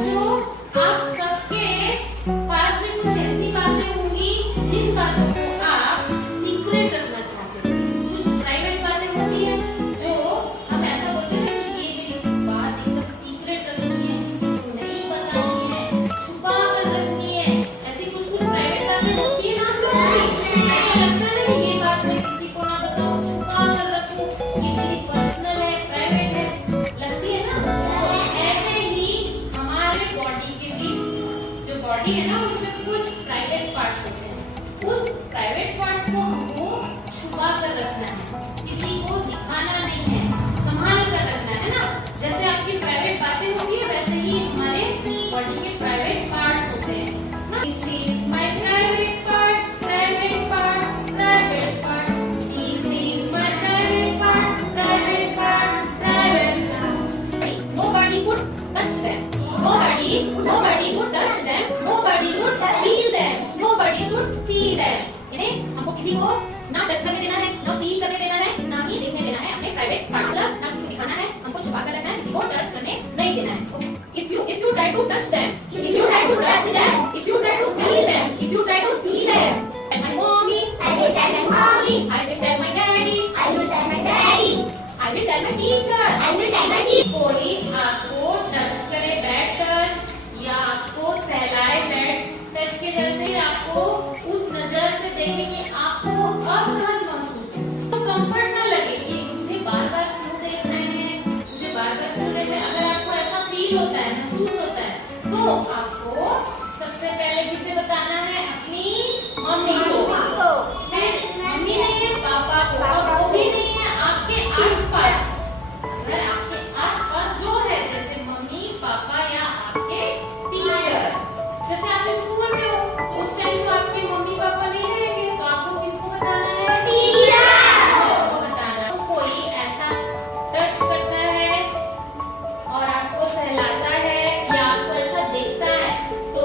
बच्चों, आप सबके पास में कुछ ऐसी बातें होंगी जिन बातों को आप सीक्रेट रखना चाहते हो। कुछ प्राइवेट बातें होती है जो हम ऐसा बोलते हैं कि ये मेरी बात एकदम सीक्रेट रखनी है, किसी को नहीं बतानी है, छुपा कर रखनी है। ऐसी कुछ कुछ प्राइवेट बातें होती है ना आप लोगों की। ऐसा लगता है कि ये बात मैं किसी को ना बताऊं, छुपा कर रखूं, ये मेरी पर्सनल है, प्राइवेट है, लगती है ना। ऐसे ही हमारे बॉडी के भी जो बॉडी है ना उसमें कुछ प्राइवेट पार्ट्स होते हैं। उस प्राइवेट पार्ट्स को हमको छुपा कर रखना है, किसी को दिखाना नहीं है, संभाल कर रखना है ना। जैसे आपकी प्राइवेट बातें होती है वैसे ही हमारे बॉडी के प्राइवेट पार्ट्स होते हैं ना। This is my private part, private part, private part. This is my private part, private part, private part. Nobody would touch them. Nobody would touch them. Nobody would feel them. Nobody would see them. यानी हमको किसी को ना touch करने देना है, ना feel करने देना है, ना ही देखने देना है अपने प्राइवेट पार्ट। मतलब ना किसी को दिखाना है, हमको छुपा कर रखना है, किसी को टच करने नहीं देना है। If you try to touch them, if you try to touch them, if you try to feel them, if you try to see them, and my mommy, I will tell my mommy, I will tell my daddy, I will tell my daddy, I will tell my teacher, I will tell my teacher। कोई आपको touch करे bad touch या आपको सहलाए bad touch के जैसे आपको उस नजर से देखे कि आपको असहज महसूस हो, तो कंफर्ट ना लगे कि मुझे बार-बार क्यों देख रहे हैं, मुझे बार-बार क्यों देख रहे हैं। अगर आपको ऐसा फील होता है, महसूस होता है, तो आपको सबसे पहले किसे बताना है? अपनी मम्मी को। फिर मम्मी नहीं है पापा को, और वो भी नहीं है आपके आसपास। अगर आपके आसपास जो है जैसे मम्मी पापा या आपके टीचर, जैसे आप स्कूल में हो उस टाइम तो आपके मम्मी पापा नहीं रहेंगे, तो आपको किसको बताना है? टीचर को बताना है। तो कोई ऐसा टच करता है और आपको सहलाता है या आपको ऐसा देखता है, तो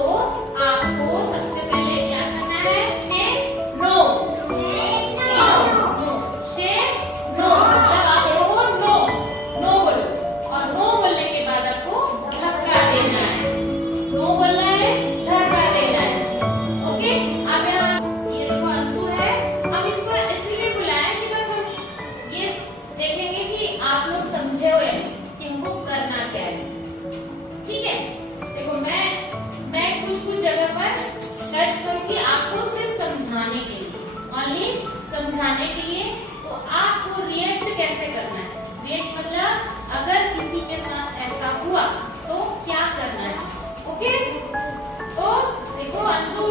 आपको सबसे पहले क्या करना है? से नो, नो, से नो। मतलब आपको नो, नो बोलो, और नो बोलने के बाद आपको धक्का देना है। नो बोलना है, धक्का देना है। ओके, अब यहाँ ये देखो अंशु है, हम इसको इसलिए बुलाया कि बस हम ये देखेंगे कि आप लोग समझे हो या नहीं कि हमको करना क्या है। ठीक है, देखो मैं कुछ जगह पर टच करूंगी आपको सिर्फ समझाने के लिए, ओनली समझाने के लिए। तो आपको रिएक्ट कैसे करना है? रिएक्ट मतलब अगर किसी के साथ ऐसा हुआ तो क्या करना है। ओके, तो देखो अंशु,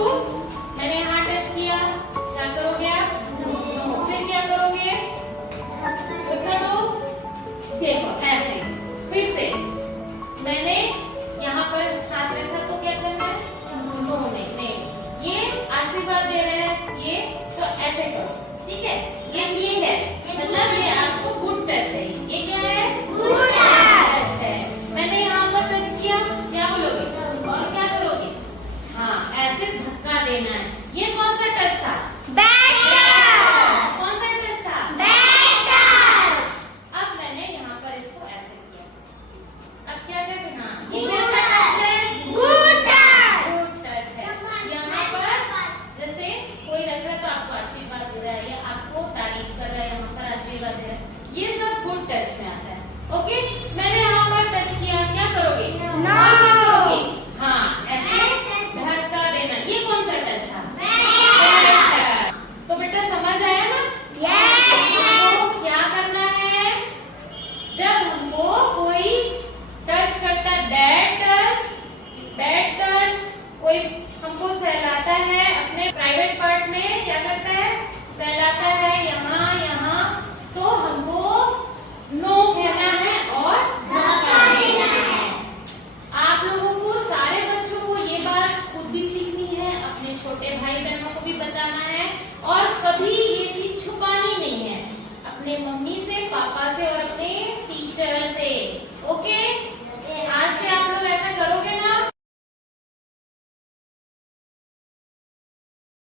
मैंने यहाँ टच किया, क्या करोगे आप? नो। फिर क्या करोगे? धक्का दो। देखो ऐसे। फिर से मैंने यहाँ पर हाथ रखा तो क्या करना है? नो, नहीं, ये आशीर्वाद दे रहे हैं, ये तो ऐसे करो। ठीक है, ये ठीक है, मतलब ये आपको गुड टच है। ये क्या है? गुड टच है। मैंने यहाँ पर टच किया, क्या बोलोगे और क्या करोगे? हाँ, ऐसे धक्का देना है। ये कौन सा टच था?